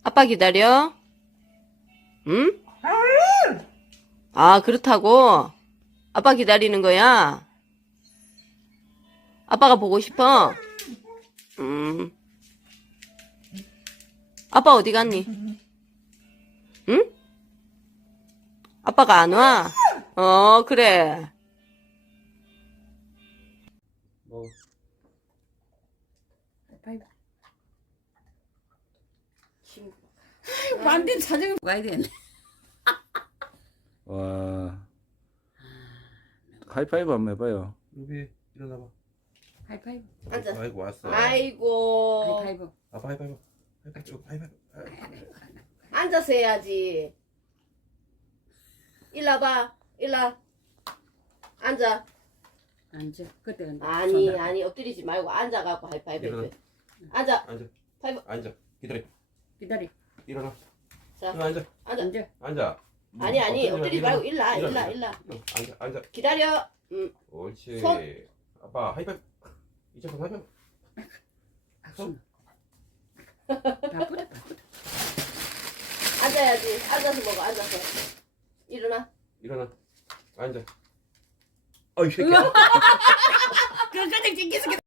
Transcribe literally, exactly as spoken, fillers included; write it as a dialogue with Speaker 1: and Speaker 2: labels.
Speaker 1: 아빠 기다려? 응? 아, 그렇다고? 아빠 기다리는 거야? 아빠가 보고 싶어? 음. 아빠 어디 갔니? 응? 아빠가 안 와? 어, 그래.
Speaker 2: 뭐.
Speaker 3: 아이고, 만든 자전거 가야 되네.
Speaker 2: 와. 하이파이브 한번 해봐요.
Speaker 4: 루비 일어나봐.
Speaker 3: 하이파이브.
Speaker 1: 앉아.
Speaker 4: 아이고 왔어.
Speaker 1: 아이고.
Speaker 3: 하이파이브.
Speaker 4: 아빠 하이파이브. 하이파이브. 하이파이브.
Speaker 1: 앉아서 해야지. 일로 와봐. 일로 와. 앉아.
Speaker 3: 앉아. 그때
Speaker 1: 아니, 아니, 엎드리지 말고 앉아갖고 하이파이브
Speaker 4: 일어나.
Speaker 1: 해줘. 앉아.
Speaker 4: 앉아.
Speaker 1: 파이브.
Speaker 4: 앉아. 기다려.
Speaker 3: 기다려.
Speaker 4: 일어나.
Speaker 1: 자,
Speaker 4: 일어나 앉아.
Speaker 1: 앉아.
Speaker 3: 앉아.
Speaker 4: 앉아.
Speaker 1: 아니, 아니,
Speaker 4: 엎드리지
Speaker 1: 엎드리지
Speaker 4: 말고
Speaker 1: 말고 일로 와. 일로
Speaker 4: 일어나.
Speaker 1: 와. 일로 와.
Speaker 4: 응, 앉아. 앉아.
Speaker 1: 기다려. 응.
Speaker 4: 옳지.
Speaker 1: 손.
Speaker 4: 아빠 하이파이브. 이제 손 하이파이브.
Speaker 3: 손. 바쁘다, 바쁘다.
Speaker 1: 앉아야지. 앉아서 먹어. 앉아서. 일어나.
Speaker 4: 일어나. 앉아. 어이 새끼야.
Speaker 3: 그거 그냥 찡기서